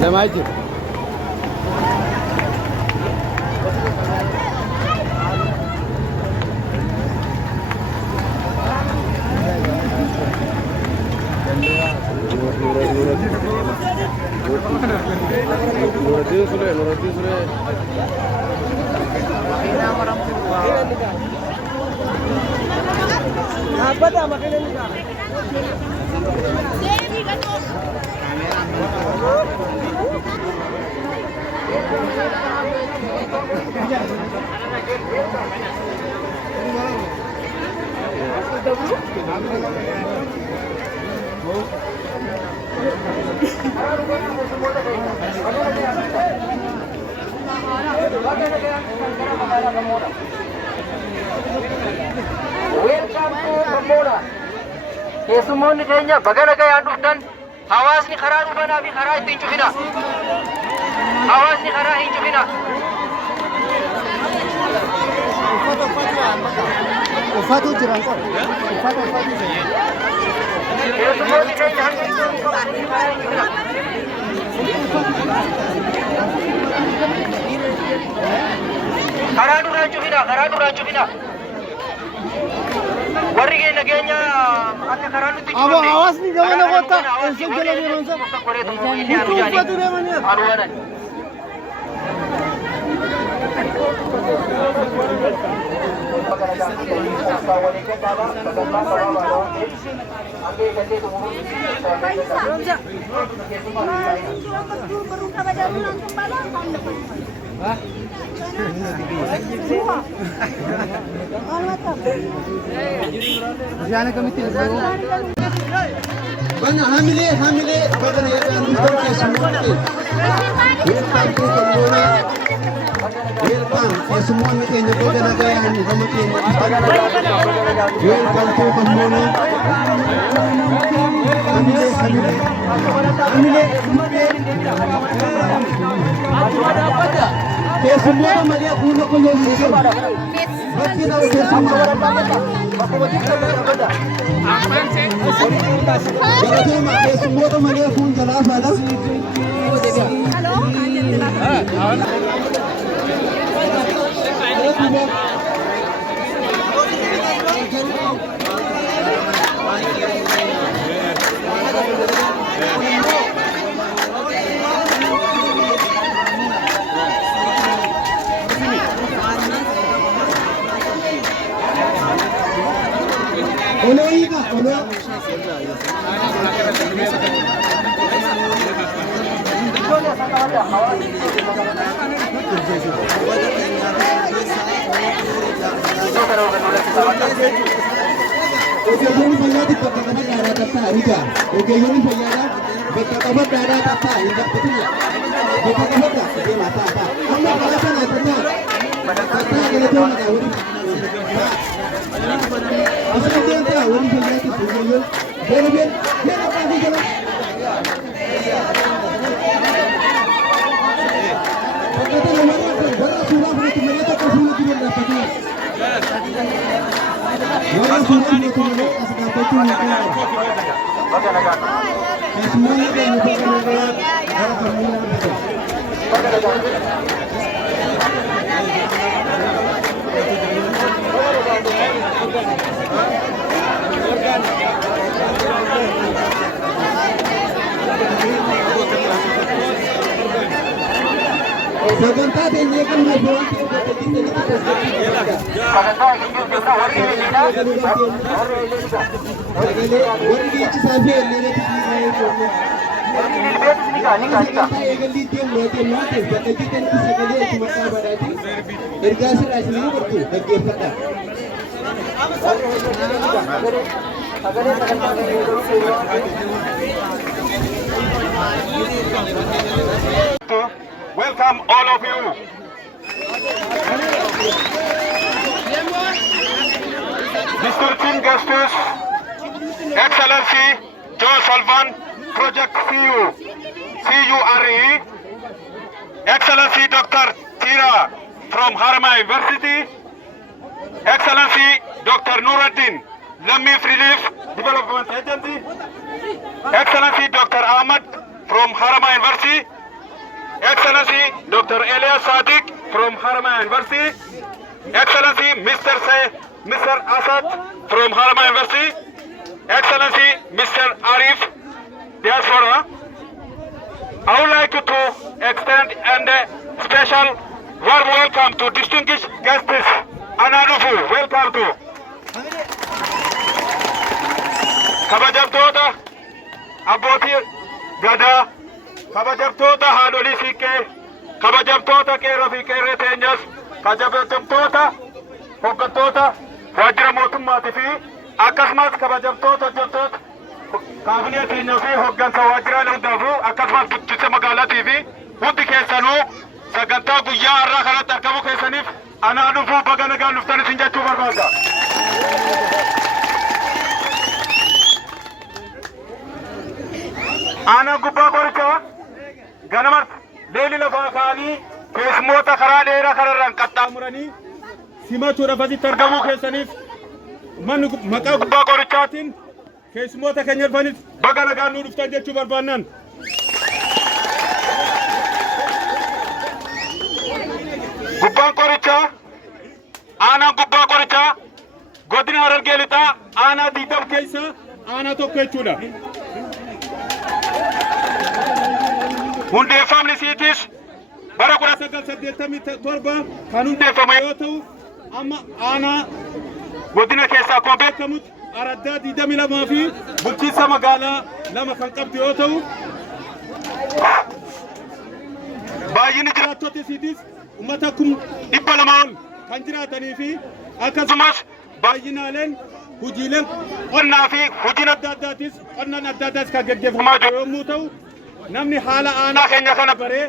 जमायचे Keessummoonni keenya baga nagayaan dhuftan hawaasni karaa dhufanaa fi karaa ittiin cufina. Hawaasni karaa hin cufina. uffatu jiran qor Keessummoonni keenya harki karaa hin cufina. Karaa duraan cufina. Karaa duraan cufina. Warri keenya akka karaa nuti abo hawaasni gamana goota eessa jala deemansa uffatu deemanii जाने कमिटी बना हमले बगने अनुष्ठान के सम्मान के welcome to कमोना वेलकम के सम्मान के जो बगना गया है हम के वेलकम टू कमोना हमले के सम्मान मले उन को जो मिले बाकी ना के सम्मान semua tu mana pun jelas ada. Oleh ini, oleh. Okeeyyoon fayyaati bakka qaban daaraa tatta'a hiika. Okeeyyoon fayyaadhaa bakka qaban daaraa tatta'a hiika. Bakka qaban deemaa ta'a. Amma karaa sana tatta'a. Tatta'a galatoomidha waliin. Asirratti waan ta'a waliin fayyaati okeeyyoon. Beela beela baasii jala. Bakka tana warra suuraa fudhatu malee takka fuula jiru dhaabbatee. Warra suuraa fudhatu malee as dhaabbachuu hin qabu. Keessummoonni keenya bakka nagayaa gara kamuu dhaabbatu. Sagantaa keenya kan wanti warri geechisaa fi elleerratti ergaa sirraa isin bartu dhaggeeffadha. Welcome all of you. Distinguished guests, Excellency Joe Sullivan, Project CURE, Excellency Dr. Tira from Haramaya University, Excellency Dr. Nuruddin, Lamif Relief Development Agency, Excellency Dr. Ahmad from Haramaya University, Excellency Dr. Elias Sadiq from Haramaya University, Excellency Mr. Asad from Haramaya University, Excellency Mr. Arif Diaspora. I would like to extend a special warm welcome to distinguished guests. Ananufu, welcome to. Kabajamtoota abbootii gadaa, kabajamtoota haadholii siiqqee, kabajamtoota qeerroo fi qeerree teenyas, kabajamtoota hooggantoota waajjira mootummaatii fi akkasumas kabajamtoota hojjettoota kaabineetii teenyaa fi hooggansa waajjiraalee hundaafuu akkasumas bulchiinsa magaalaatii fi hundi keessanuu sagantaa guyyaa har'aa kanatti argamuu keessaniif anaa dhufuu baga nagaan dhuftan isin jechuu barbaada. Aanaan gubbaa qorichaa ganama leelli lafaa ka'anii keessummoota karaa dheeraa kanarraan qaxxaamuranii simachuudhaaf asitti argamuu keessaniif manni maqaa gubbaa qorichaatiin keessummoota keenya dhufaniif baga nagaan nu dhuftan jechuu barbaannan. Gubbaan qorichaa aanaan gubbaa qorichaa godina Harargee lixaa aanaa 20 keessa aanaa tokko jechuudha. Hundeeffamni isiitis bara 1987 kan hundeeffame yoo ta'u amma aanaa godina keessaa akkuma beekamutti araddaa 22 fi bulchiinsa magaalaa 2 kan qabdu yoo ta'u baay'inni jiraattota isiitis ummata 200 ol kan jiraatanii fi akkasumas baay'inaaleen hojiileen qonnaa fi hojiin adda addaatis qonnaan adda addaas kan gaggeeffamaa jiru yommuu ta'u namni haala aanaa keenya kana baree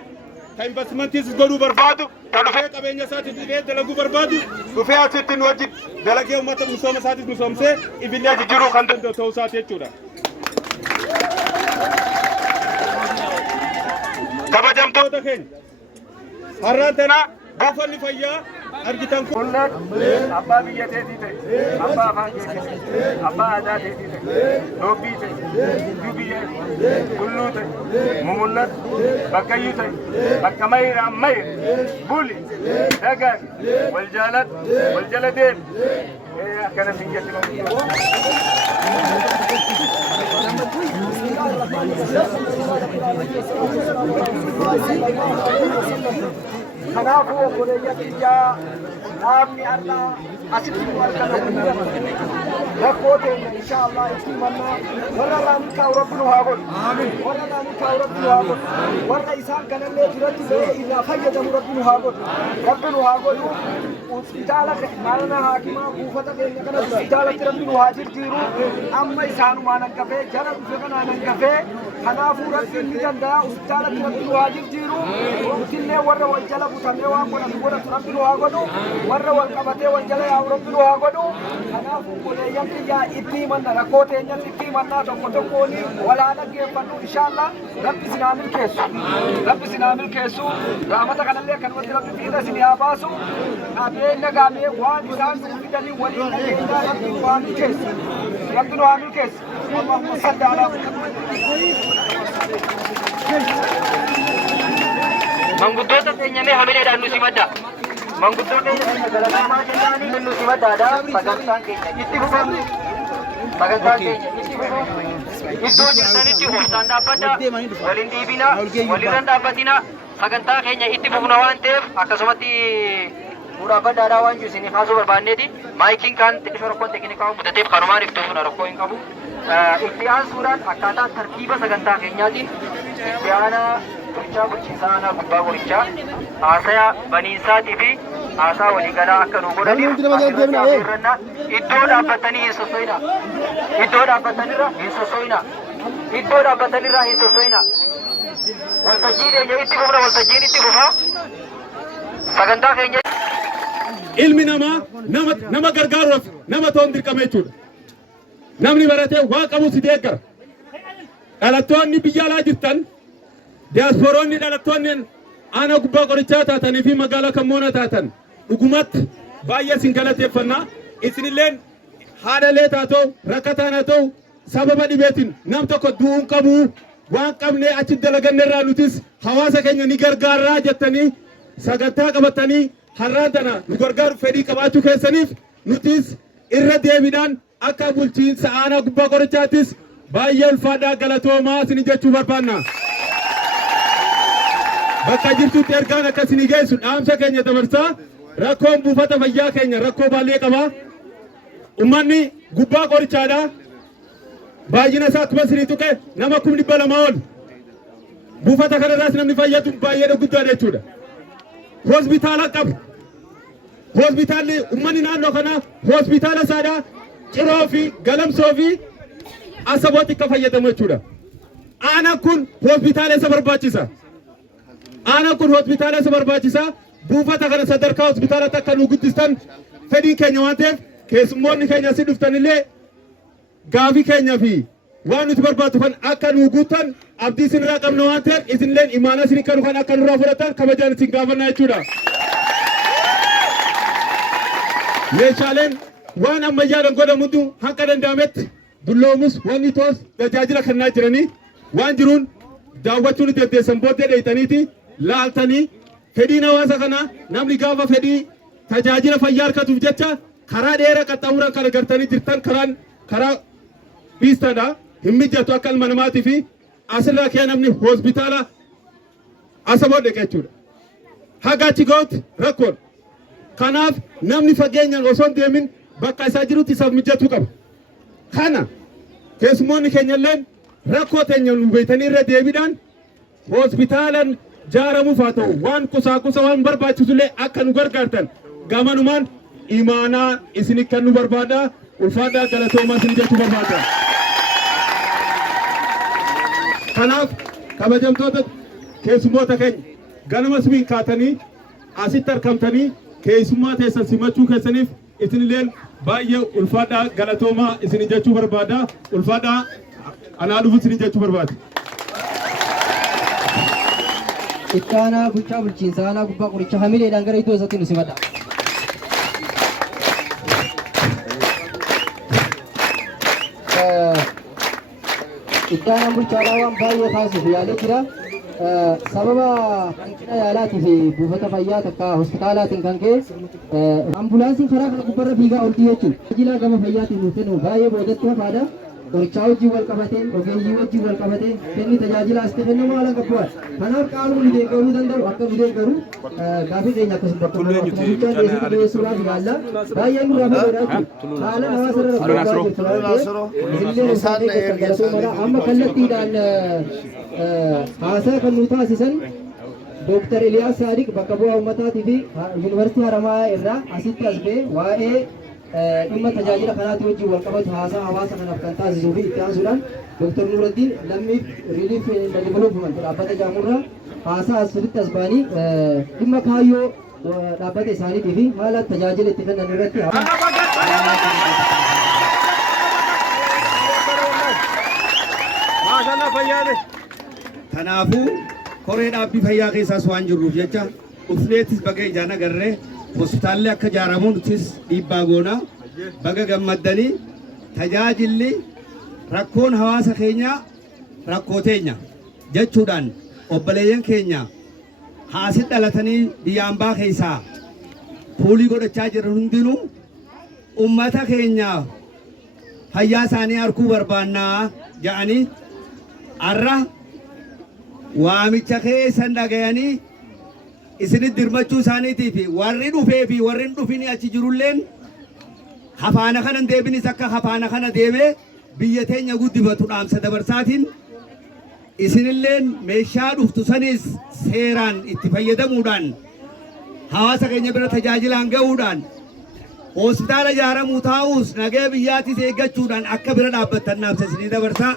kan investimentis godhuu barbaadu kan dhufee qabeenya isaatiif dhufee dalaguu barbaadu dhufee asitti nu wajjin dalagee uummata misooma isaatiif misoomsee ibillee jijjiiruu kan danda'u ta'uu isaati jechuudha. Kabajamtoota keenya har'aan tana buufanni fayyaa argitan kun abbaa biyya teetii ta'e abbaa afaan keetii abbaa aadaa teetii ta'e dhoobbii ta'e dubiyyee tulluu ta'e mumunnat bakkayyuu ta'e bakka mayiraan mayir buli dagan wal jaalat wal jala deem akkana siin jetti kanaafuu obboleeyyan biyyaa dhaabni addaa asitti argamu rakkoo teenya inshaallah itti himannaa warra raamii kaa'u rabbi nu haa godhu warra raamii kaa'u rabbi nu haa godhu warra isaan kanallee duratti ba'ee irraa fayyadamu rabbi nu haa godhu hospitaala maalana haakimaa buufata keenya kana hospitaalatti rabbi nu haa jijjiiru amma isaanumaan hangafee jara dhufe kanaan hangafee kanaafuu rabbiin ni danda'a hospitaalatti rabbi nu haa jijjiiru nutillee warra wal jala butamee waan godhatu rabbi nu haa godhu warra wal qabatee wal jala yaa'u rabbi nu haa godhu kanaafuu obboleeyyan biyyaa itti himanna rakkoo teenyas itti himannaa tokko tokkooni walaa dhaggeeffannu inshaallah rabbi sinaa milkeessu raamata kanallee akkanumatti rabbi fiida isin haa baasu qabeenya gaamee waan isaan fidanii waliin dhageenyaa rabbi nu haa milkeessu Allahumma salli alaa Manguddoota keenya mee hamileedhaan nu simadda. Manguddoota keenya galatamaa jennaanii nu simaddaadha. Sagantaan keenya itti fufamu. Sagantaan keenya itti fufamu. Iddoo jirtanitti obsaan dhaabbadha. Waliin dhiibina. Walirran dhaabbatina. Sagantaa keenya itti fufna waan ta'eef akkasumatti dhaabbadhaadhaa waan jiru isiniif haasoo barbaanneeti. Maayikiin kan xiqqoo rakkoon teeknikaa mudateef kanumaan iftuufna rakkoo hin qabu. Itti aansuudhaan akkaataa tartiiba sagantaa keenyaatiin itti aanaa bulchiinsa aanaa gubbaa qorichaa haasayaa baniinsaatii fi haasaa waliigalaa akka nu godhaniif iddoo dhaabbatanii hin sossoyina. Iddoo dhaabbatanirra hin sossoyina. Iddoo dhaabbatanirra hin sossoyina. Waltajjii keenya itti fufna waltajjiin itti fufa. Sagantaa keenya ilmi namaa nama gargaaruudhaaf nama ta'uun dirqama jechuudha. Namni baratee waa qabu si deeggara. Dhalattoonni biyya alaa jirtan diyaaspooroonni dhalattoonni aanaa gubbaa qorichaa taatanii fi magaalaa kammoona taatan dhugumatti baay'ee isin galateeffannaa. Isinilleen haadhalee taatoo rakkataan haa ta'u sababa dhibeetiin nam tokko du'uun qabu waan qabnee achi dalaganne irraa nutis hawaasa keenya ni gargaarraa jettanii sagantaa qabatanii har'aan tana nu gargaaru fedhii qabaachuu keessaniif nutis irra deebiidhaan akka bulchiinsa aanaa gubbaa qorichaattis baay'ee ulfaadhaa galatoomaa isin jechuu barbaanna. Bakka jirtutti ergaan akkasii geessu dhaamsa keenya dabarsaa rakkoon buufata fayyaa keenya rakkoo baay'ee qaba. Uummanni gubbaa qorichaadhaa baay'ina isaa akkuma isinii tuqe nama 200 ol buufata kanarraas namni fayyadu baay'ee guddaadha jechuudha. Hospitaala qabu. Hospitaalli uummanni naannoo kanaa hospitaala isaadhaa Ciroo fi Galamsoo fi Asabootti akka fayyadamu jechuudha. Aanaan kun hospitaala isa barbaachisa. Aanaan kun hospitaala isa barbaachisa. Buufata kana sadarkaa hospitaalatti akka nu guddistan fedhiin keenya waan ta'eef keessummoonni keenya asii dhuftanillee gaafii keenya fi waan nuti barbaadu kan akka nu guuttan abdii isinirraa qabna waan ta'eef isinilleen imaana isinii kennu kan akka nurraa fudhatan kabajaan isin gaafannaa jechuudha. Meeshaaleen waan ammayyaadhaan godhamutu hanqa danda'ametti dulloomus wanni toos tajaajila kennaa jiranii waan jiruun daawwachuun deddeessan booddee dheeytaniiti laaltanii fedhiin hawaasa kanaa namni gaafa fedhii tajaajila fayyaa argatuuf jecha karaa dheeraa qaxxaamuran kan agartanii jirtan karaa piistaadha hin mijatu akka ilma namaatii fi asirraa kee namni hospitaala Asaboo dhaqe jechuudha. Haga achi ga'utti rakkoon. Kanaaf namni fageenyaan osoo hin deemin bakka isaa jirutti isaaf mijatuu qaba. Kana keessummoonni keenyalleen rakkoo teenya nu beektanii irra deebiidhaan hospitaalaan jaaramuuf haa ta'u waan kusaakusa waan barbaachisullee akka nu gargaartan gamanumaan imaanaa isinii kennu barbaada. Ulfaadhaa galatoomaa isinii jechuu barbaada. Kanaaf kabajamtoota keessummoota keenya ganama simiin kaatanii asitti argamtanii keessummaa teessan simachuu keessaniif isinilleen baay'ee ulfaadhaa galatoomaa isinii jechuu barbaada. Ulfaadhaa anaa dhufu isinii jechuu barbaada. Ittaanaa bulchaa bulchiinsa aanaa gubbaa qoricha hamileedhaan gara iddoo isaatti nu simadha. Ittaanaan bulchaadhaa waan baay'ee kaasuuf yaalee jira. Sababa hanqina yaalaatii fi buufata fayyaa takka hospitaalaatiin kan ka'e ambulaansiin karaa kana gubbarra fiigaa oolti jechuudha. Tajaajila gama fayyaatiin nuuf kennu baay'ee boodatti hafaadha. Qorichaa wajjin wal qabatee, ogeeyyii wajjin wal qabatee kenni tajaajila as kennu maala qabduudha. Kanaaf qaamni nu deeggaruu danda'u akka nu deeggaru gaafii keenya akkasuma bakka bulchaan keessatti dhiyeessuudhaaf ilaalla. Baay'ee nurraa fayyada jechuudha. Haala hawaasa irra rakkoo jirtu waan ta'eef isinillee isaanii keessan galatoomadha. Amma kallattiidhaan haasaa kan nu taasisan Dr. Eliyaas Saadiq bakka bu'aa uummataatii fi Yuunivarsiitii Haramaayaa irraa asitti as ba'ee waa'ee dhimma tajaajila kanaatii wajjin wal qabatu haasaa hawaasa kanaaf kan taasisuu fi itti aansuudhaan Dr. Nuraddiin Lammiif Relief Development dhaabbata jaamurraa haasaa asitti as ba'anii dhimma kaayyoo dhaabbata isaaniitii fi haala tajaajila itti kennan irratti Kanaafuu koree dhaabbii fayyaa keessaas waan jirruuf jecha dhufneettis baga ijaan agarree hospitaalli akka ijaaramu nutis dhiibbaa goona baga gammaddanii tajaajilli rakkoon hawaasa keenyaa rakkoo teenya jechuudhaan obboleeyyan keenya haasit dhalatanii biyya ambaa keessaa fuulii godhachaa jiran hundinuu ummata keenyaaf fayyaa isaanii arguu barbaannaa jedhanii arra waamicha keessan dhagayanii isinit dirmachuu isaaniitii fi warri dhufee fi warri hin dhufini achi jirulleen hafaana kana deebinis akka hafaana kana deemee biyya teenya guddifatu dhaamsa dabarsaatiin isinilleen meeshaa dhuftu sanis seeraan itti fayyadamuudhaan hawaasa keenya bira tajaajilaan ga'uudhaan hospitaala ijaaramuu taa'uus nagee biyyaatis eeggachuudhaan akka bira dhaabbattan dhaamsa isinii dabarsaa.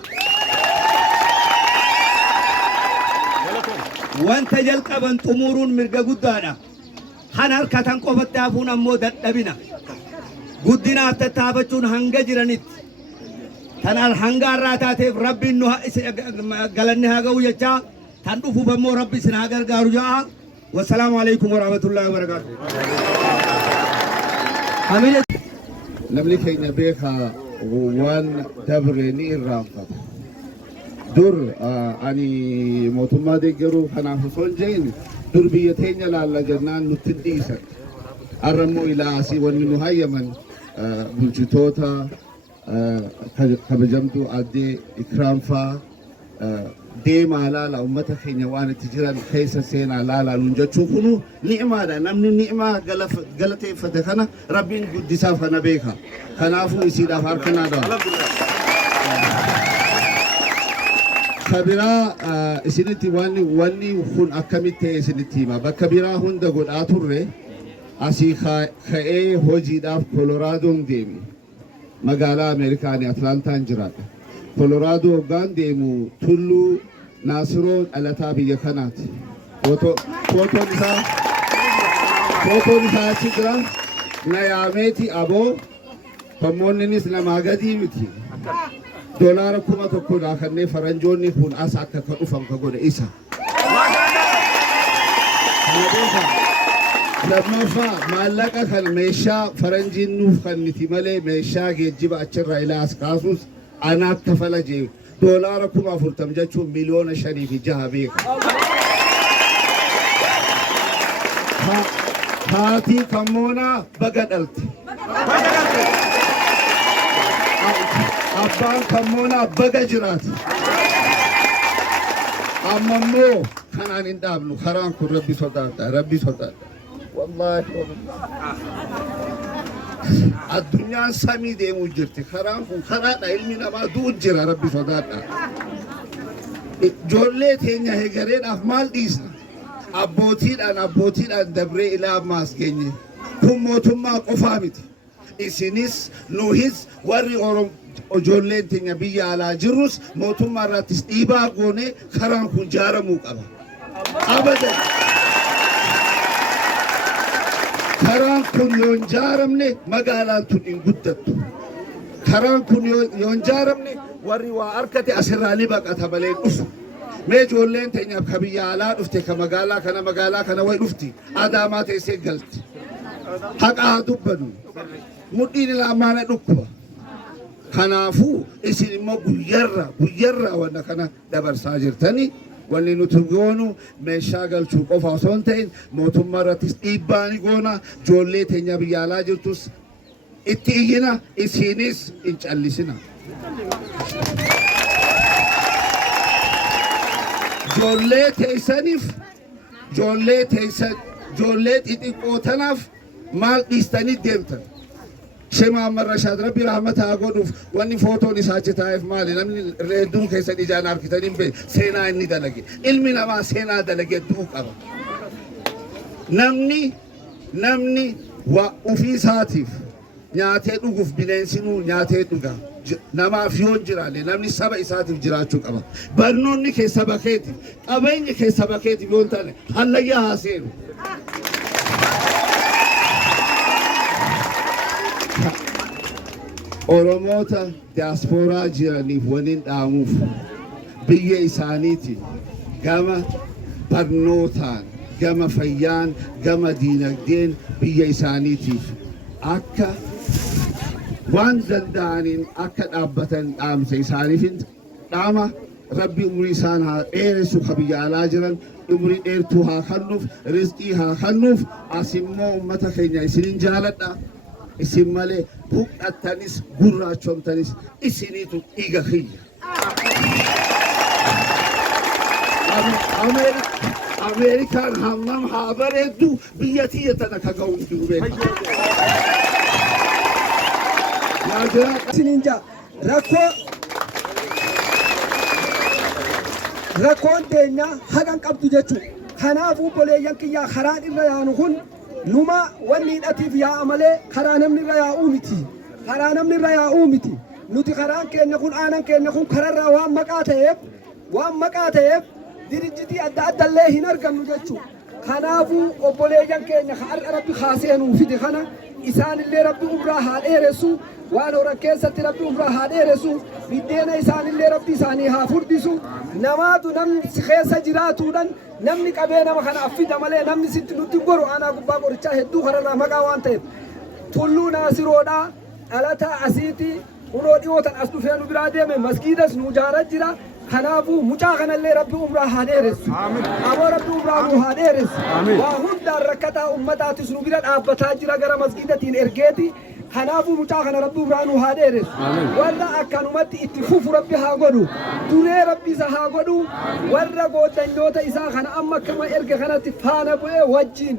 Wanta jalqaban xumuruun mirga guddaadha. Han harkatan qofatti hafuun ammoo dadhabina. Guddinaaf tattaafachuun hanga jiranitti. Tanaan hanga har'aa taateef rabbiin nu galanni haa ga'u jechaa tan dhufuuf ammoo rabbi isin haa gargaaru ja'a. Wassalaamu alaikum warahmatullahi wabarakatuh. hamilee namni keenya beekaa waan dabreeni irraanfata. Dur ani mootummaa deeggaruu kanaaf osoo hin jeen dur biyya teenya laalla jennaan nutti dhiisan. Har'a immoo ilaasii wanni nu hayyaman bulchitoota kabajamtuu addee Ikraamfaa deemaa laala uummata keenya waan itti jiran keessa seenaa laala nuun jechuu kunu ni'imaadha. Namni ni'imaa galateeffate kana rabbiin guddisaaf kana beeka. Kanaafuu isiidhaaf harka naa dhawa. Kabiraa isinitti wanni kun akkamitti ta'e isinitti hima. Bakka biraa hunda godhaa turre asii ka'ee hojiidhaaf Koloraadoon deeme. Magaalaa Ameerikaanii Atlaantaan jiraata. Koloraadoon hoggaan deemu tulluu Naasiroo dhalataa biyya kanaati. Footoon isaa achi jira. Na yaameeti aboo fammoonninis namaa gadii miti. Doolaara 1,000 kanneen faranjoonni kun as akka ka dhufan ka godhe isa. Lammaffaa maallaqa kana meeshaa faranjiin nuuf kanniti malee meeshaa geejjiba achirraa ilaas kaasuus anaaf kafala jee doolaara 40,000 jechuun miliyoona 5.6 beeka. Haatii kammoonaa baga dhalte. Abbaan kammoonaa baga jiraate. Amma immoo kanaan hin dhaabnu karaan kun rabbi sodaadha rabbi sodaadha. Wallaahi addunyaan samii deemuu jirti. Karaan kun karaadha ilmi namaa du'u jira rabbi sodaadha. Ijoollee teenya hegareedhaaf maal dhiisna? Abbootiidhaan dabree ilaa ammaas geenye. Kun mootummaa qofaa miti. Isinis nuhis warri ijoolleen teenya biyya alaa jirrus mootummaa irrattis dhiibaa goonee karaan kun jaaramuu qaba. Abadan. Karaan kun yoo hin jaaramne magaalaan tun hin guddattu. Karaan kun yoo hin jaaramne warri waa harkate asirraa ni baqata malee dhufu. Mee ijoolleen teenyaaf ka biyya alaa dhufte ka magaalaa kana way dhufti adaamaa teessee galti. Haqa haa dubbanu. Mudhiin ilmaana dhukkuba. Kanaafuu isin immoo guyyarra wanna kana dabarsaa jirtanii wanni nuti goonu meeshaa galchuu qofa osoo hin ta'in mootummaa irrattis dhiibbaa ni goona. Ijoollee teenya biyya alaa jirtus itti iyyina isinis hin callisina. Ijoollee teessaniif ijoollee xixiqqoo tanaaf maal dhiistanii deemtan? Shema Rashad Rabbi rahmata godhuuf wanni footoon isaa achi taa'eef maali? Namni hedduun keessan ijaan argitan hin beeku seenaa inni dalage. Ilmi namaa seenaa dalage hedduu qaba. Namni waa ofii isaatiif nyaatee dhuguuf bineensinuu nyaatee dhuga. Namaaf yoo jiraanne namni saba isaatiif jiraachuu qaba. Barnoonni kee saba keetiif, qabeenyi kee saba keetiif yoo ta'e hallayyaa haa seenu. Oromoota diaasporaa jiraniif waliin dhaamuuf biyya isaaniitiin gama barnootaan, gama fayyaan, gama diinagdeen biyya isaaniitiif akka waan danda'aniin akka dhaabbatan dhaamsa isaaniif dhaama. Rabbi umrii isaan haa dheeressu ka biyya alaa jiran umrii dheertuu haa kennuuf, rizqii haa kennuuf. As immoo uummata keenya isinin jaaladha. Isin malee buqqattanis gurraachomtanis isiniitu dhiiga kiyya. Ameerikaan hammam haa bareeddu biyya tiyya tana ka ga'u hin jiru beeka. Sininja rakkoon teenya hagan qabdu jechuudha. Kanaafuu boleeyyan kiyyaa karaan irra yaanu kun numa wanni hidhatiif yaa'a malee karaa namni irra yaa'uu miti. Karaa namni irra yaa'uu miti. Nuti karaan keenya kun aanan keenya kun kararraa waan maqaa ta'eef dirijjitii adda addallee hin argannu jechuudha. Kanaafuu obboleeyyan keenya har'a rabbi kaaseenuu fide kana isaanillee rabbi umraa haa dheeressu. Waan horan keessatti rabbi umraa haa dheeressu. Biddeena isaanillee rabbi isaanii haa furdisu. Namaatu namni keessa jiraatuudhaan namni qabee nama kana affida malee namni sitti nutti goru aanaa gubbaa qorichaa hedduu kararraa maqaa waan ta'eef tulluu naasiroodhaa dhalataa asiiti unoo dhiyootan as dhufee nu biraa deeme masgiidas nu ijaaraa jira. Kanaafuu mucaa kanallee rabbi umraa haa dheeressu. Aboo rabbi umraa nu haa dheeressu. Waa hundaan rakkataa ummataatis nu bira dhaabbataa jira gara masgiidatiin ergeeti. Kanaafuu mucaa kana rabbi umraa nu haa dheeressu. Warra akkanumatti itti fufu rabbi haa godhu. Duree rabbi isa haa godhu. Warra gooddanyoota isaa kana amma akkama erge kanatti faana bu'ee wajjin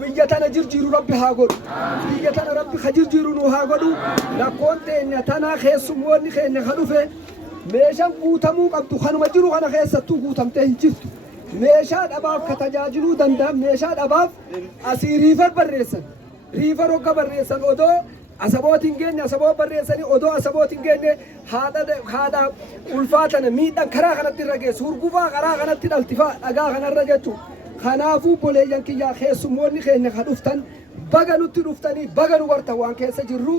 biyya tana jirjiiru rabbi haa godhu. Biyya tana rabbi ka jirjiiru nu haa godhu. Rakkoon teenya tana keessummoonni keenya ka dhufe meeshaan guutamuu qabdu kanuma jiru kana keessattuu guutamtee hin jirtu. Meeshaa dhabaaf ka tajaajiluu danda'an meeshaa dhabaaf asii riifar barreessan. Riifar hogga barreessan odoo asabootiin geenye asaboo barreessanii odoo asabootiin geenye haadha ulfaatana miidhan karaa kanatti irra geessu hurgufaa karaa kanatti dhaltifaa dhagaa kanarra jechuudha. Kanaafuu boleeyyan kiyyaa keessummoonni keenya ka dhuftan baga nutti dhuftanii baga nu bartan waan keessa jirru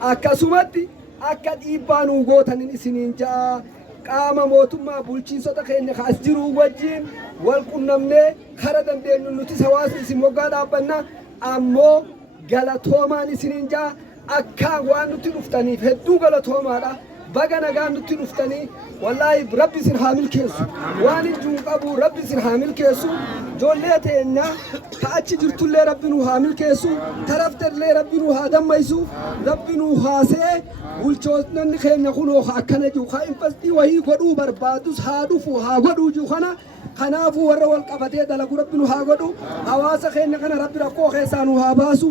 akkasumatti akka dhiibbaa nuu gootanin isiniin ja'a qaama mootummaa bulchiinsota keenya ka as jiru wajjin wal qunnamnee kara dandeenyu nutis hawaasni isin moggaa dhaabbanna ammoo galatoomaan isiniin ja'a akkaan waan nutti dhuftaniif hedduu galatoomaadha. Baga nagaan nutti dhuftanii wallaahi rabbi isin haa milkeessu waan injuun qabu rabbi isin haa milkeessu ijoollee teenya ka achi jirtullee rabbi nu haa milkeessu taraftallee rabbi nu haa dammaysu rabbi nu haasee bulchoonni keenya kunoo akkana jiru ka investii wahii godhuu barbaadus haa dhufu haa godhuu jiru kana kanaafuu warra wal qabatee dalagu rabbi nu haa godhu hawaasa keenya kana rabbi rakkoo keessaa nu haa baasu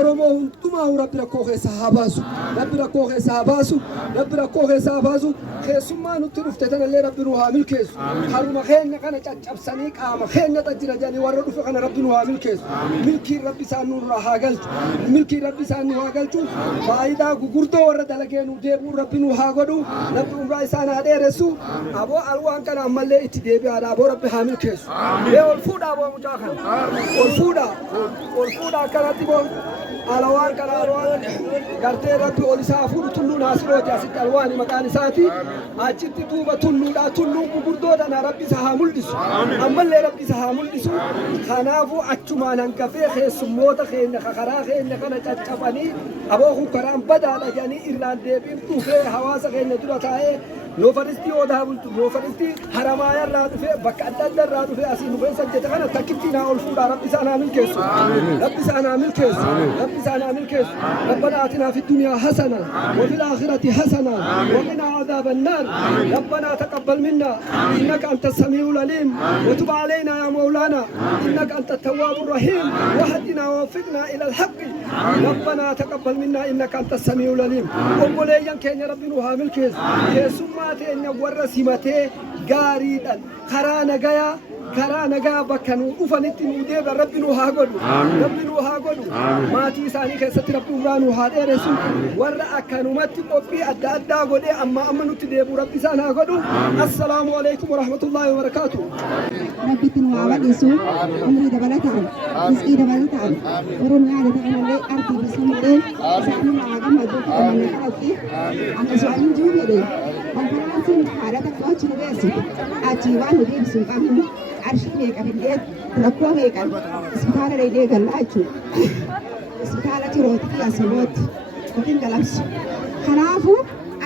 oromoo hundumaa rabbi rakkoo keessaa haa baasu rabbi rakkoo keessaa haa baasu rabbi rakkoo keessaa haa baasu keessummaa nutti dhufte tanallee rabbi nu haa milkeessu haruma keenya kana caccabsanii qaama keenya tajjira jedhanii warra dhufe kana rabbi nu haa milkeessu milkiin rabbi isaan nurraa haa galchu milkiin rabbi isaan nu haa galchu faayidaa gugurdoo warra dalagee nu deebi'u rabbi nu haa godhu rabbi umraa isaan haa dheeressu aboo alwaan kana ammallee itti deebi'aadha aboo rabbi haa milkeessu ol fuudhaa aboo mucaa kana ol fuudhaa akkanatti boo alawaan kana alwaan gartee rabbi ol isaa fuudhu tulluu naasirooti asitti alwaani maqaan isaati achitti duuba tulluudha tulluun gugurdoodhana rabbi isa haa mul'isu ammallee rabbi isa haa mul'isu kanaafuu achumaan hangafee keessummoota keenya karaa keenya kana caccabanii aboo kun karaan badaadha jedhanii irraan deebiin dhufee hawaasa keenya dura taa'ee noofaristii odaa bultu noofaristii haramaaya irraa dhufee bakka adda adda irraa dhufee asii dhufee sajjete kana takkitti naa ol fuudhaa rabbi isaan haa milkeessu rabbi isaan haa milkeessu rabbi isaan haa milkeessu ربنا آتنا في الدنيا حسنة وفي الآخرة حسنة وقنا عذاب النار ربنا تقبل منا إنك أنت السميع العليم وتب علينا يا مولانا إنك أنت التواب الرحيم وهدنا ووفقنا إلى الحق ربنا تقبل منا إنك أنت السميع العليم أموليا كين يا ربي نوها ملكيس كيسماتي إن ورسمتي غاريدا خرانا غيا karaa nagaa bakka nu dhufanitti nu deeba rabbi nu haa godhu rabbi nu haa godhu maatii isaanii keessatti rabbi umraa nu haa dheeressu warra akkanumatti qophii adda addaa godhee amma nutti deebu rabbi isaan haa godhu assalaamu alaikum warahmatullaahi wabarakaatu rabbitti nu haa badhiisu umrii dabalataan rizqii dabalataan oromiyaa dabalalee artii bisamudhee isaanii haa gammadu qabanne kanatti akkasumaan jiru jedhe konferaansiin haadha takka achi nu geessitu achii waan nu deebisu hin qabnu arshii meeqan illee rakkoo meeqan isbitaala dheedhee gallaa jechuudha. Isbitaala jirootti asirratti yookiin galabsu. Kanaafuu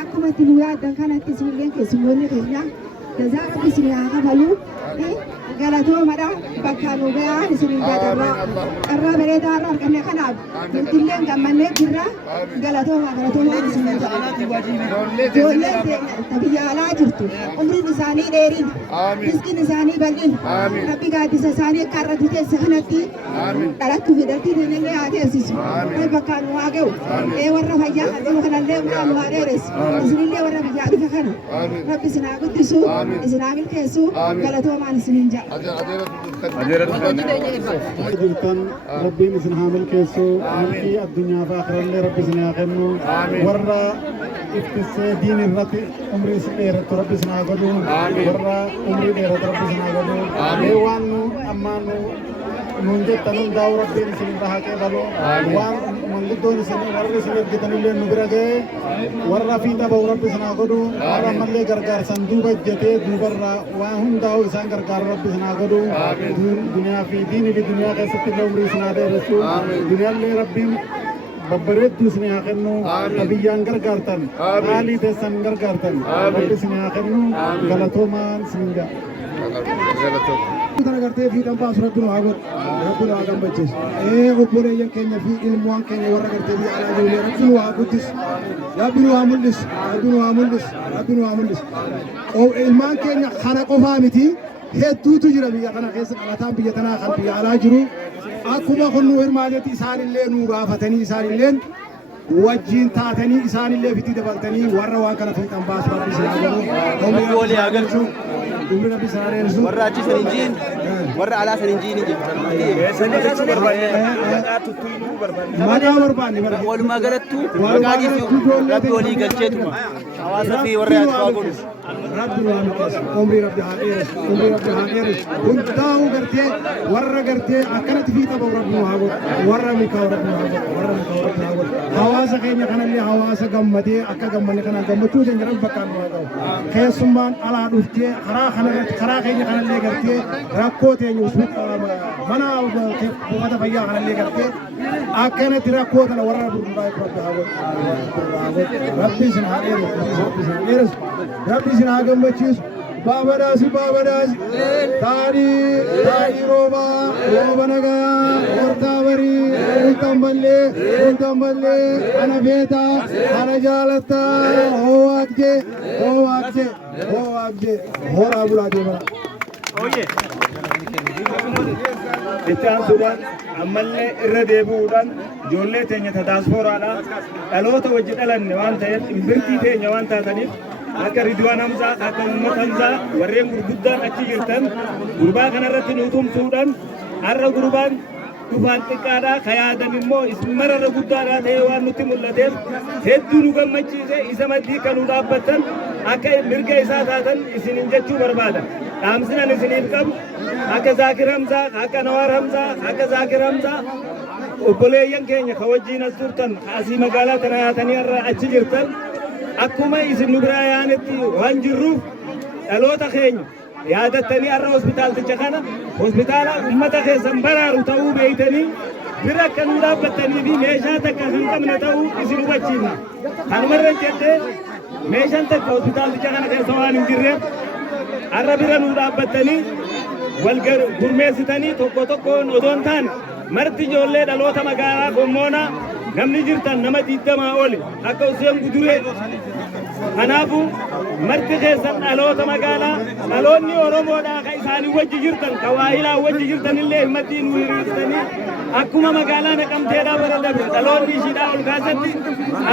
akkuma itti nu yaaddan kanatti isinillee keessummoonni keenya jazaa rabbi isin haa kafalu galatoomadha bakka nu ga'aan isin carraa bareedaa irraa arganne kanaaf nutillee gammannee jirra galatoomaa isin ijoolleen keenya biyya alaa jirtu umriin isaanii dheerin rizqiin isaanii bal'in rabbi gaaddisa isaanii akka irra teesse kanatti dhalattu fidatti diinillee haa teessisu bakka nu haa ga'u warra fayyaa kan qabu kanallee umraa nu haa dheeressu isinillee warra biyyaa dhufe kana rabbi isin haa guddisu isin haa milkeessu galatoomaan isiniin ja'a. jirtan rabbiin isin haa milkeessu milkii addunyaa fi akhiraa rabbi isin haa kennu warra iftisee diin irratti umrii isin dheerattu rabbi isin haa godhu warra umrii dheeratu rabbi isin haa godhu waan nu ammaan nuun jettan hundaa'u rabbiin isin irra haa qeebalu waan manguddoon isin warri isin ergitanillee nu bira ga'e warra fiixa ba'u rabbi isin haa godhu warra ammallee gargaarsan duuba ejjetee duubarraa waan hundaa'u isaan gargaaru rabbi isin haa godhu duniyaa fi diinii fi duniyaa keessatti illee umrii isin haa dheeressu duniyaallee rabbiin babbareedduu isin haa kennu biyyaan gargaartan haalii teessan gargaartan rabbi isin haa kennu galatoomaan isin ga'a. Kana gartee fiixan baasu rabbi nu haa godhu rabbi nu haa gammachiisu obboleeyyan keenya fi ilmoowwan keenya warra gartee biyya alaa jiru rabbi nu haa guddisu rabbi nu haa mul'isu rabbi nu haa mul'isu rabbi nu haa mul'isu ilmaan keenya kana qofaa miti hedduutu jira biyya kana keessa dhalataan biyya tanaa kan biyya alaa jiru akkuma kun nu hirmaatetti isaanillee nu gaafatanii isaanillee wajjin taatanii isaanillee fitii dabaltanii warra waan kana fiixan baasu rabbi isin haa godhu homii walii haa galchu umri rabbi isin haa dheerisu warra achi san injiin warra alaa san injiin maqaa barbaanne walumaa galattu maqaa rabbi walii galcheetuma hawaasa fi warra yaa godhu rabbi waan keessa umri rabbi haa dheerisu umri rabbi haa dheerisu hundaa'u gartee warra gartee akkanatti fiixa ba'u rabbi haa godhu warra milkaa'u rabbi haa godhu warra milkaa'u rabbi haa godhu hawaasa keenya kanallee hawaasa gammadee akka gammanne kanaan gammachuu keenya rabbi bakkaan nu haa qabu keessummaan alaa dhuftee karaa keenya kanallee gartee rakkoo teenya mana buufata fayyaa kanallee gartee akkanatti rakkoo tana warra burundaa rabbi haa godhu rabbi isin haa dheerisu rabbi isin haa gammachiisu baabadaasi taanii rooba nagaa hortaa barii hultan ballee ana feetaa ana jaalattaa hoowaaqjee horaa bulaa deemana. Itti aansuudhaan ammallee irra deebi'uudhaan ijoollee teenya tadaasfooraadha dhaloota wajji dhalanne waan ta'eef imbirtii teenya waan taataniif akka Ridwaan Hamzaa akka Ummat Hamzaa warreen gurguddaan achi jirtan gurbaa kanarratti nu tumsuudhaan har'a gurbaan dhufaan xiqqaadhaa ka yaadan immoo isin mararra guddaadhaa ta'ee waan nutti mul'ateef hedduu nu gammachiise isa maddii kan nu dhaabbattan akka mirga isaa taatan isinin jechuu barbaada. Dhaamsinan isiniif qabu akka Zaakir Hamzaa akka Nawaar Hamzaa akka Zaakir Hamzaa obboleeyyan keenya ka wajjiin as turtan asii magaalaa tana yaatanii har'a achi jirtan akkuma isin nu biraa yaanetti waan jirruuf dhaloota keenya yaadattanii har'a hospitaalticha kana hospitaala ummata keessan baraaru ta'uu beeytanii bira akka nu dhaabbattanii fi meeshaa takka kan qabne ta'uu isin hubachiifna. Kanumarra jettee meeshaan takka hospitaalticha kana keessa waan hin jirreef har'a bira nu dhaabbattanii wal gurmeessitanii tokko tokkoon odoon taane marti ijoollee dhaloota magaalaa Gommoonaa namni jirtan nama 20 oli akka Useen Guduree kanaafuu marti keessan dhaloota magaalaa dhaloonni Oromoodhaa ka isaanii wajji jirtan ka waahilaa wajji jirtanillee himmattiin nu hiriirtanii akkuma magaalaa Naqamteedhaa bara dabre dhaloonni ishiidhaa ol kaasatti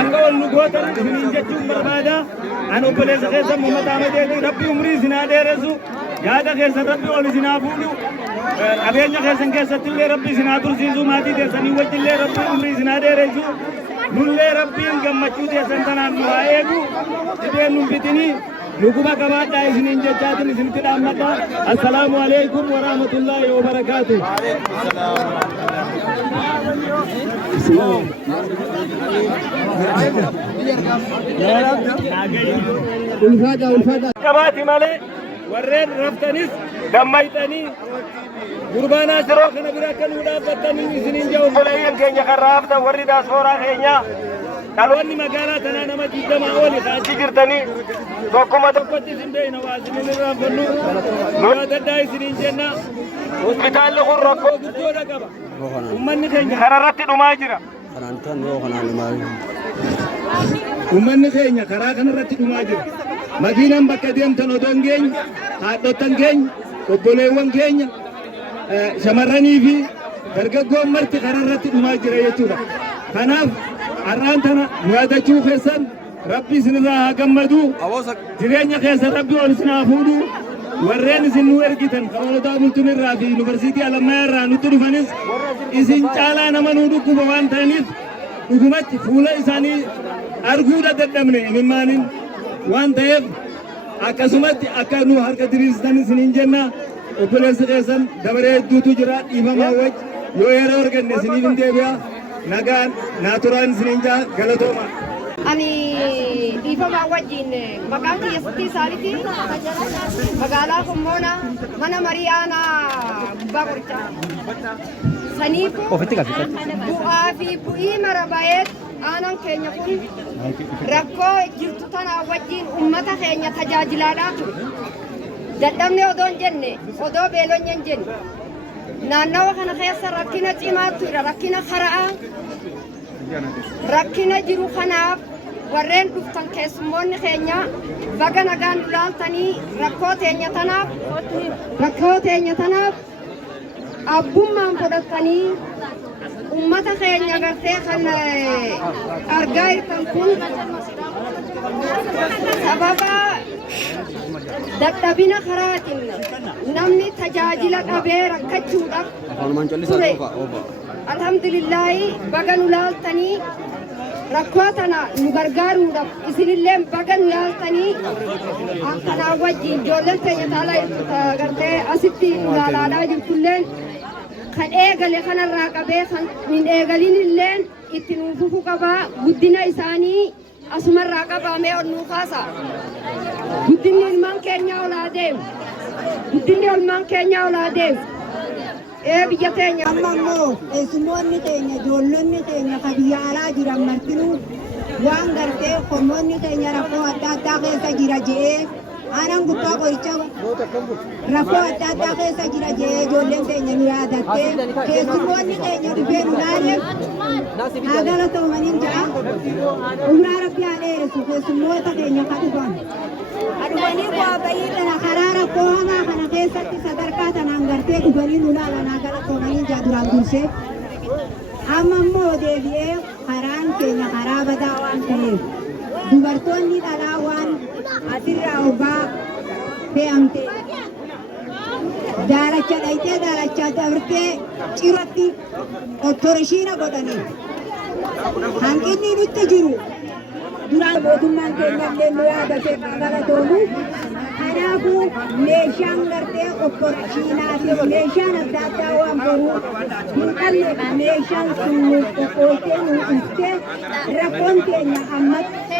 akka ol nu gootan isiniin jechuun barbaada. An obboleessa keessan Muhammad Ahmadeetii rabbi umrii isin haa dheeressu yaada keessan rabbi ol isin haa fuudhu qabeenya keessan keessattillee rabbi isin haa tursiisu maatii teessanii wajjillee rabbi umrii isin haa dheeressu nullee rabbiin gammachuu teessan tanaan nu haa eegu dhibeen nu fitinii nuguba qabaadhaa isiniin jechaatin isinitti dhaammadha. Assalaamu alaikum wa rahmatullaahi wa barakaatuh. Qabaati malee warreen raftanis gammayxanii gurbaanaa siroo kana bira akka nu dhaabbattanii isiniin jedhu obboleeyyan keenya kan raaftan warri daaspooraa keenyaa dhaloonni magaalaa tanaa nama 20 oli achi jirtanii tokkuma tokkotti isin beeyna waa isinin irraanfannu nu adaddaa isiniin jenna. Hospitaalli kun rakkoo guddoodha qaba. Ummanni keenya kararratti dhumaa jira. Ummanni keenya karaa kanarratti dhumaa jira. Makiinaan bakka deemtan odoon keenya haadhottan keenya obboleewwan keenya shamarranii fi dargaggoon marti kararratti dhumaa jira jechuudha. Kanaaf har'aan tana nu yaadachuu keessan rabbi isinirraa haa gammadu jireenya keessan rabbi ol isin haa fuudhu warreen isin nu ergitan kaawwataa bultunirraa fi yuunivarsiitii Alammaa irraa nutti dhufanis isin caalaa nama nu dhukkuba waan ta'aniif dhugumatti fuula isaanii arguudha dadhabne imimmaaniin waan ta'eef akkasumatti akka nu harka diriirsitan isiniin jenna. Obboleessi keessan dabaree hedduutu jira dhiifamaa wajji yoo yeroo arganne isiniif hin deebi'a nagaan naaturaan isiniin jaa galatooma. Ani dhiifamaa wajjin maqaan keessatti isaaniiti magaalaa Gommoonaa mana Mariyaanaa Gubbaa Qorichaa saniifu bu'aa fi bu'ii mara bayeet aanaan keenya kun rakkoo jirtu tanaa wajjin ummata keenya tajaajilaadhaa ture. Dadhabne odoo hin jenne odoo beelonye hin jenne naannawa kana keessa rakkina cimaatu jira rakkina karaa rakkina jiru kanaaf warreen dhuftan keessummoonni keenya baga nagaan laaltanii rakkoo teenya tanaaf abbummaan fudhattanii ummata keenya gartee kan argaa jirtan kun sababa dadhabina karaatiin namni tajaajila dhabee rakkachuudhaaf ture. Alhamdulillaahi baga nu laaltanii rakkoo tana nu gargaaruudhaaf isinillee baga nu laaltanii akkanaa wajjin ijoolleen keenya taalaa gartee asitti ilaalaadhaa jirtulleen kan eegale kanarraa qabee kan hin eegalinilleen itti nuuf fufuu qabaa guddina isaanii asumarraa qabaamee ol nuu kaasa. Guddinni ilmaan keenyaa olaa deemu. Guddinni ilmaan keenyaa olaa deemu. Biyya teenya amma immoo keessummoonni keenya ijoollonni keenya kan biyya alaa jiran martinuu waan gartee qommoonni keenya rakkoo adda addaa keessa jira je'ee aanaan gubbaa qoricha rakkoo adda addaa keessa jira je'ee ijoolleen keenya nu yaadattee keessummoonni keenya dhufee nu laalee haa galatoomaniin ja'a umraa rabbi haa dheeressu keessummoota keenya kan dhufan. Adubanii bu'aa bayii kana karaa rakkoo hamaa kana keessatti sadarkaa tanaan gartee dhufanii nu laalanaa galatoomanii jaa duraan dursee amma immoo deebi'ee karaan keenya karaa badaa waan ta'eef dubartoonni dhalaa waan asirraa obbaa fe'amte daalacha dhayitee daalacha dabartee cirratti ottorishiina godhanii hanqinni nutti jiru. Duraan mootummaan keenyallee nu yaadatee galatoomu kanaafuu meeshaan gartee okkorshiinaa fi meeshaan adda addaa waan boruu hin qabne meeshaan sun qoqqooltee nu dhuftee rakkoon keenya ammatti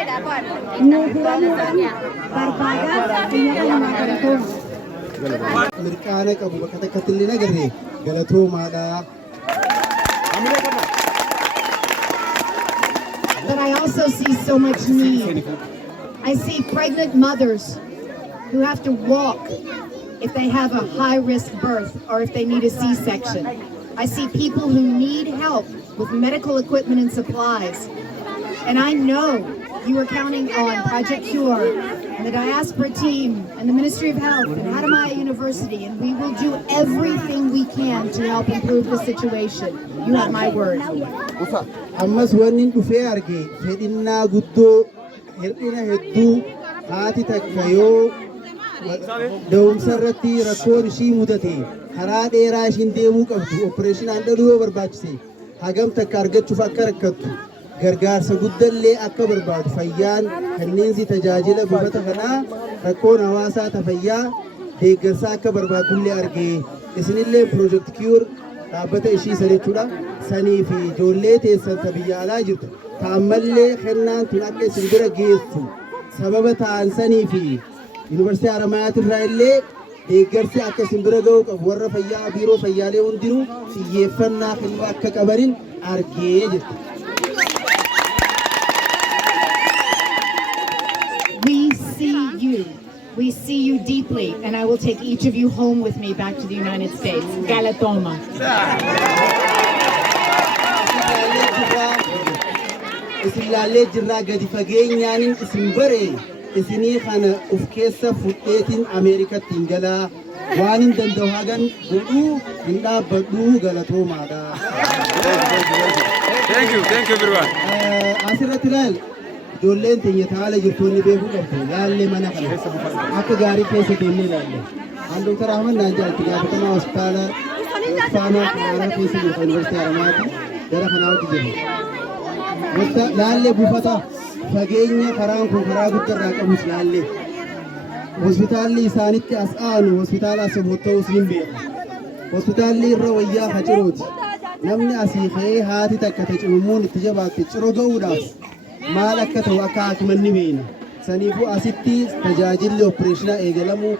nu furamuudhaan barbaadaa biyya kanamaa galatoomu. Mirqaana qabu bakka takkatti illee nagarre galatoomaadha. But I also see so much need. I see pregnant mothers who have to walk if they have a high-risk birth or if they need a C-section. I see people who need help with medical equipment and supplies. And I know you are counting on Project Cure and the Diaspora team and the Ministry of Health and Hadamaya University, and we will do everything we can to help improve the situation. You have my word. Ammas wanni dhufee arge fedhinnaa guddoo hir'ina hedduu haati takka yoo da'umsa irratti rakkoon ishii mudate karaa dheeraa ishiin deemuu qabdu opereeshinaan dhaluu yoo barbaachise hagam takka argachuuf akka rakkattu gargaarsa guddallee akka barbaadu fayyaan kanneensi tajaajila buufata kanaa rakkoon hawaasaa ta fayyaa deeggarsaa akka barbaadullee arge isinillee Project Cure dhaabbata ishii sanichuudha sanii fi ijoollee teessan ta biyya alaa jirtu taammallee kennaan tun akka isin bira geessu sababa ta'an sanii fi Yuunivarsiitii Haramaayaa irraa illee deeggarsi akka isin bira ga'uu qabu warra fayyaa biiroo fayyaalee hundinuu xiyyeeffannaa kennuu akka qabanin argee jirti. We see you deeply, and I will take each of you home with me back to the United States. Galatoma. Isilaalee jirraa gadi fageenyaanin isin bare isinii kana uf keessa fudheetiin Ameerikatti hin galaa waan hin danda'u hagan godhuu hin dhaabbadhuu galatoomaadha. Thank you everyone. Asirratti ilaal ijoolleen teenya taala jirtoonni beekuu qabdu laallee mana kana akka gaarii keessa deemnee ilaalle. An Dr. Ahmad naan jaalatti gaafatamaa hospitaala faanaa Amaaraa keessa jirtu Yuunivarsiitii Haramaayaatti gara kanaa hojii jirru. Laallee buufata fageenya karaan kun karaa guddaarraa qabus laallee. Hospitaalli isaanitti as aanu hospitaala Asaboot ta'uus hin beeku. Hospitaalli irra wayyaa Hacirooti. Namni asii ka'ee haati takka tacimummuun itti jabaatte ciroo ga'uudhaaf maal akka ta'u akka haakimanni beena. Saniifuu asitti tajaajilli opereeshinaa eegalamuu